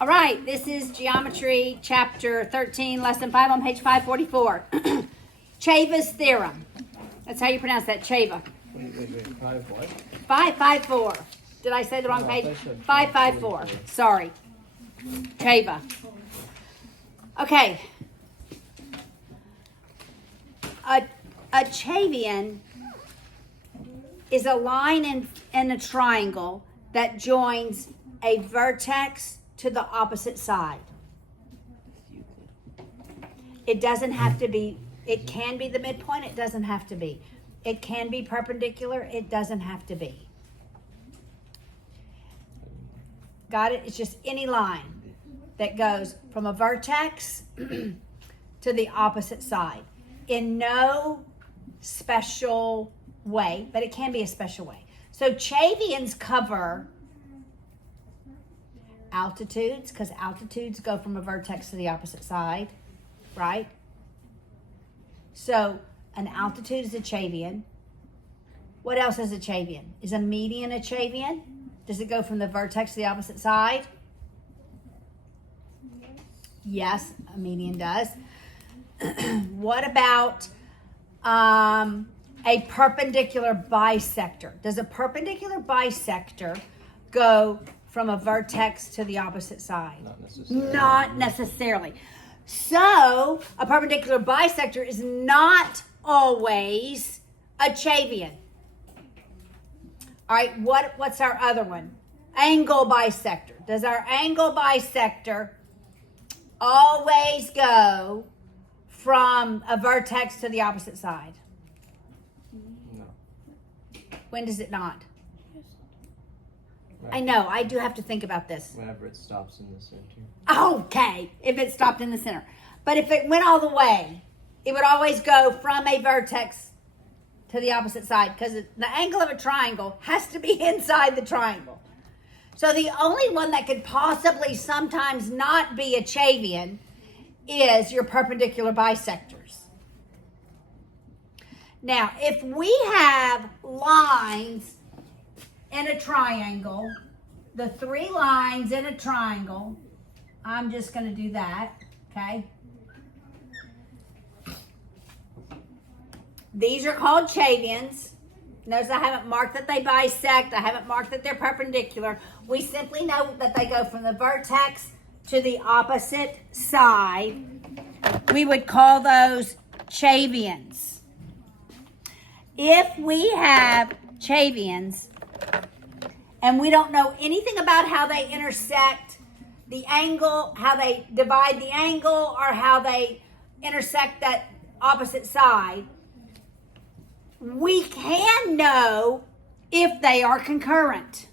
All right, this is Geometry, Chapter 13, Lesson 5 on page 544. Ceva's Theorem. That's how you pronounce that, Ceva. Wait, 5 what? 554. Did I say the wrong page? 554. Sorry. Ceva. Okay. A Cevian is a line in a triangle that joins a vertex to the opposite side. It doesn't have to be, it can be the midpoint, it doesn't have to be. It can be perpendicular, it doesn't have to be. Got it? It's just any line that goes from a vertex to the opposite side in no special way, but it can be a special way. So Cevians cover altitudes, because altitudes go from a vertex to the opposite side, right? So an altitude is a Cevian. What else is a Cevian? Is a median a Cevian? Does it go from the vertex to the opposite side? Yes, a median does. What about a perpendicular bisector? Does a perpendicular bisector go from a vertex to the opposite side? Not necessarily. Not necessarily. So a perpendicular bisector is not always a Cevian. All right, what's our other one? Angle bisector. Does our angle bisector always go from a vertex to the opposite side? No. When does it not? Right. I know, I do have to think about this. Whenever it stops in the center. Okay, if it stopped in the center. But if it went all the way, it would always go from a vertex to the opposite side, because the angle of a triangle has to be inside the triangle. So the only one that could possibly sometimes not be a Cevian is your perpendicular bisectors. Now, if we have lines in a triangle, the 3 lines in a triangle, I'm just going to do that, okay? These are called Cevians. Notice I haven't marked that they bisect. I haven't marked that they're perpendicular. We simply know that they go from the vertex to the opposite side. We would call those Cevians. If we have Cevians and we don't know anything about how they intersect the angle, how they divide the angle, or how they intersect that opposite side, we can know if they are concurrent.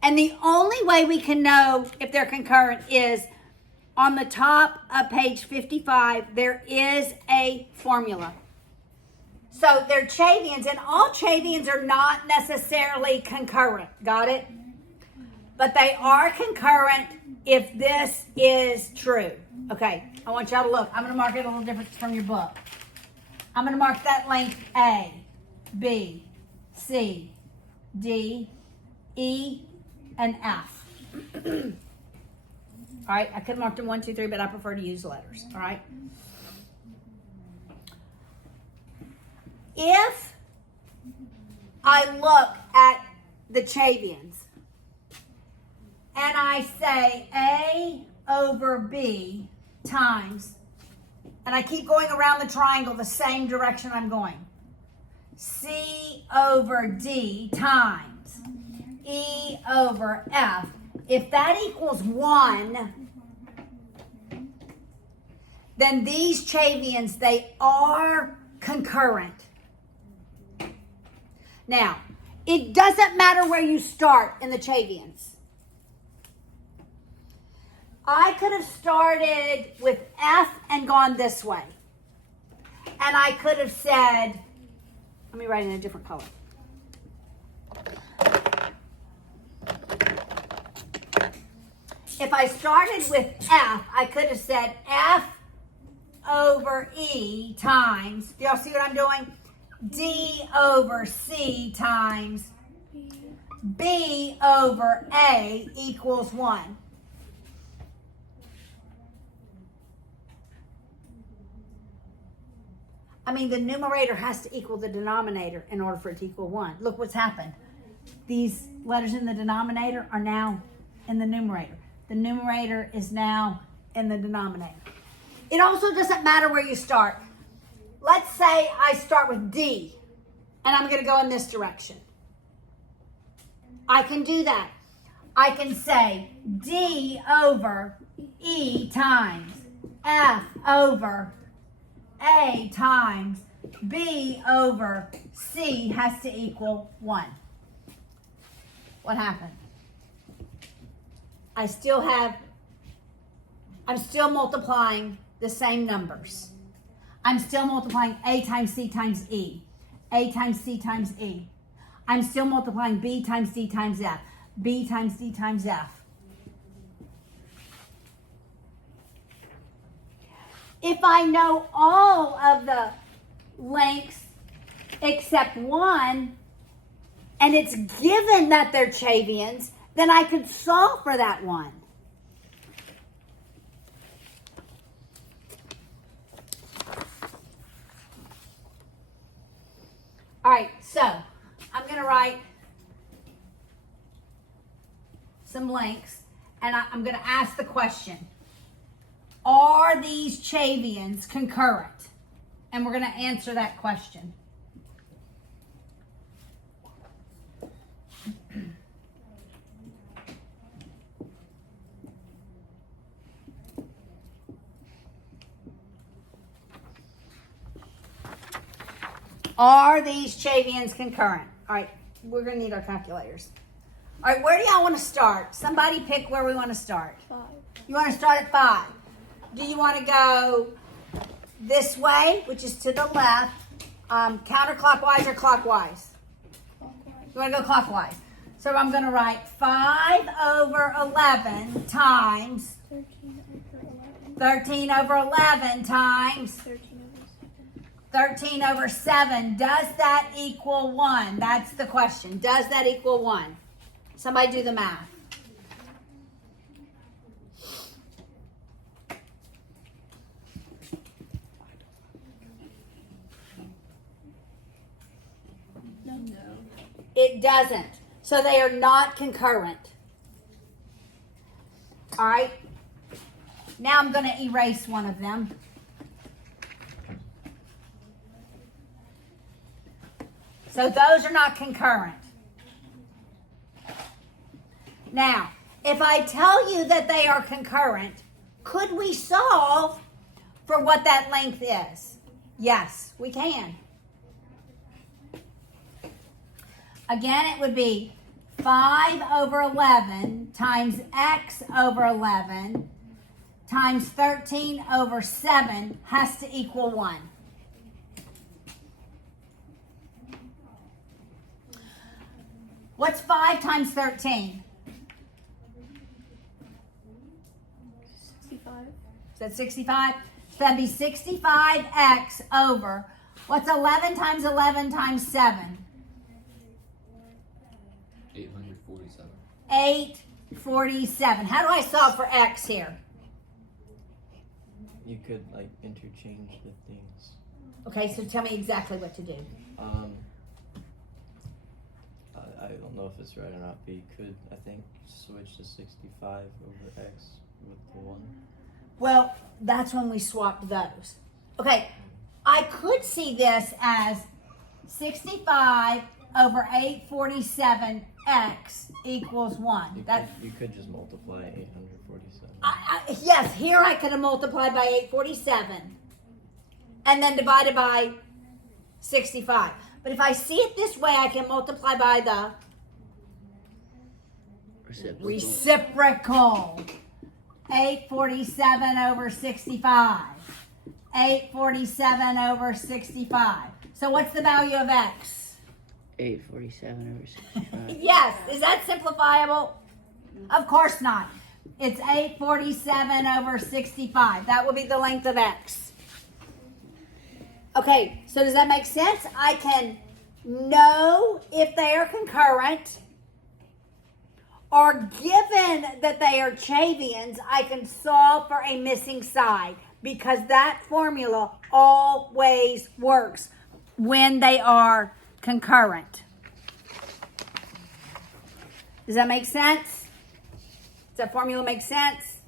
And the only way we can know if they're concurrent is on the top of page 55, there is a formula. So they're Cevians, and all Cevians are not necessarily concurrent. Got it? But they are concurrent if this is true. Okay, I want y'all to look. I'm going to mark it a little different from your book. I'm going to mark that length A, B, C, D, E, and F. All right, I could have marked them 1, 2, 3, but I prefer to use letters. All right. If I look at the Cevians and I say A over B times, and I keep going around the triangle the same direction I'm going, C over D times E over F, if that equals 1, then these Cevians, they are concurrent. Now, it doesn't matter where you start in the Cevians. I could have started with F and gone this way. And I could have said, let me write in a different color. If I started with F, I could have said F over E times, y'all see what I'm doing? D over C times B over A equals 1. I mean, the numerator has to equal the denominator in order for it to equal 1. Look what's happened. These letters in the denominator are now in the numerator. The numerator is now in the denominator. It also doesn't matter where you start. Let's say I start with D, and I'm going to go in this direction. I can do that. I can say D over E times F over A times B over C has to equal 1. What happened? I'm still multiplying the same numbers. I'm still multiplying A times C times E, A times C times E. I'm still multiplying B times D times F, B times D times F. If I know all of the lengths except one, and it's given that they're Chevians, then I could solve for that one. All right, so I'm going to write some lengths, and I'm going to ask the question, are these Chevians concurrent? And we're going to answer that question. Are these Chevians concurrent? All right, we're going to need our calculators. All right, where do y'all want to start? Somebody pick where we want to start. 5. You want to start at 5. Do you want to go this way, which is to the left, counterclockwise or clockwise? Clockwise. You want to go clockwise. So I'm going to write 5 over 11 times 13 over 11. 13 over 11 times 13 over 7. 13 over 7. Does that equal 1? That's the question. Does that equal 1? Somebody do the math. No. It doesn't. So they are not concurrent. All right. Now I'm going to erase one of them. So those are not concurrent. Now, if I tell you that they are concurrent, could we solve for what that length is? Yes, we can. Again, it would be 5 over 11 times x over 11 times 13 over 7 has to equal 1. What's 5 times 13? 65. Is that 65? So that'd be 65x over, what's 11 times 11 times 7? 847. 847. How do I solve for x here? You could like interchange the things. Okay, so tell me exactly what to do. I don't know if it's right or not, but you could, I think, switch to 65 over x with the 1. Well, that's when we swapped those. Okay, I could see this as 65 over 847x equals 1. You could just multiply 847. Yes, here I could have multiplied by 847 and then divided by 65. But if I see it this way, I can multiply by the reciprocal. 847 over 65. 847 over 65. So what's the value of x? 847 over 65. Yes. Is that simplifiable? Of course not. It's 847 over 65. That will be the length of x. Okay, so does that make sense? I can know if they are concurrent or given that they are Chevians, I can solve for a missing side because that formula always works when they are concurrent. Does that make sense? Does that formula make sense?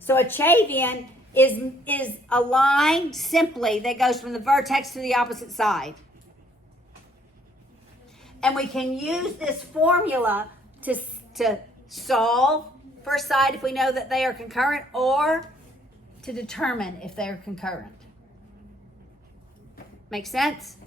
So a Chevian is a line simply that goes from the vertex to the opposite side. And we can use this formula to solve for a side if we know that they are concurrent, or to determine if they are concurrent. Make sense?